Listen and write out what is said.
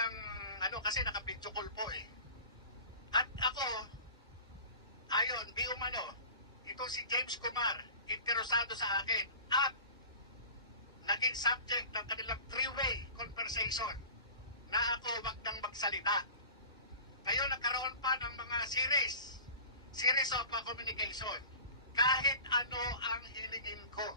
kanyang, kasi naka-video call po eh. At ako, ayon, di umano, ito si James Kumar, interesado sa akin. At naging subject ng kanilang three-way conversation na ako wag nang magsalita. Ngayon, nagkaroon pa ng mga series of communication. Kahit ano ang hilingin ko.